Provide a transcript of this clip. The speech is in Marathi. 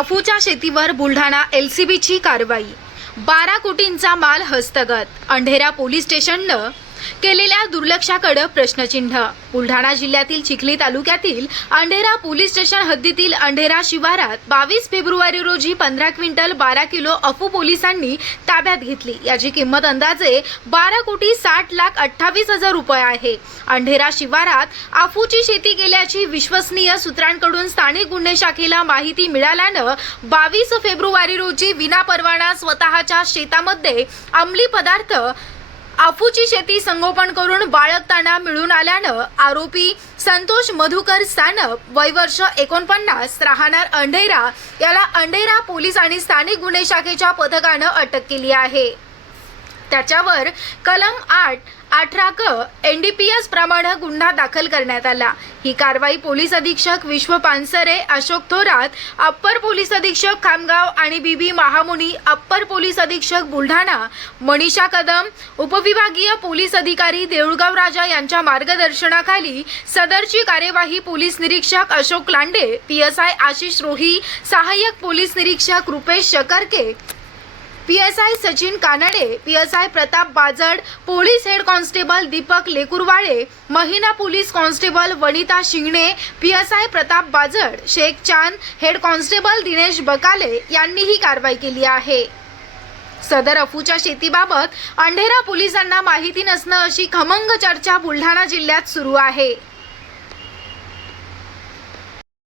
अफूच्या शेतीवर बुलढाणा एलसीबीची कारवाई। 12 कोटींचा माल हस्तगत। अंधेरा पोलीस स्टेशननं केलेल्या दुर्लक्षाकडे प्रश्नचिन्ह। बुलढाणा जिल्ह्यातील चिखली तालुक्यातील अंधेरा पोलीस स्टेशन हद्दीतील अंधेरा शिवारात 22 फेब्रुवारी रोजी 15 क्विंटल 12 किलो अफू पोलिसांनी ताब्यात घेतली। याची किंमत अंदाजे 12,60,28,000 रुपये आहे। अंधेरा शिवारात अफूची शेती केल्याची विश्वसनीय सूत्रांकडून स्थानिक गुन्हे शाखेला माहिती मिळाल्यानं 22 फेब्रुवारी रोजी विनापरवाना स्वतःच्या शेतामध्ये अंमली पदार्थ अफूची शेती संगोपन करून बाळगताना मिळून आल्यानं आरोपी संतोष मधुकर सानप वय वर्ष 49 राहणार अंधेरा याला अंधेरा पोलीस आणि स्थानिक गुन्हे शाखेच्या पथकानं अटक केली आहे। त्याच्यावर कलम 8/18 NDPS प्रमाणे गुन्हा दाखल करण्यात आला। ही कारवाई पोलीस अधीक्षक विश्व पानसरे, अशोक थोरात, अप्पर पोलीस अधीक्षक खामगाव आणि बीबी महामुनी, अप्पर पोलीस अधीक्षक बुलढाणा मनीषा कदम, उपविभागीय पोलीस अधिकारी देऊळगाव राजा यांच्या मार्गदर्शनाखाली सदरची कार्यवाही पोलीस निरीक्षक अशोक लांडे, PSI आशिष रोही, सहाय्यक पोलीस निरीक्षक Rupesh Shakarke, PSI Sachin Kanade, PSI Pratap Bajad, police head constable Deepak Lekurwale, महिला police constable Vanita Shingane, PSI Pratap Bajad, Shaikh Chand, head constable Dinesh Bakale यांनी ही कारवाई केली आहे। सदर अफूच्या शेतीबाबत अंधेरा पोलिसांना माहिती नसणं अशी खमंग चर्चा बुलढाणा जिल्ह्यात सुरू आहे।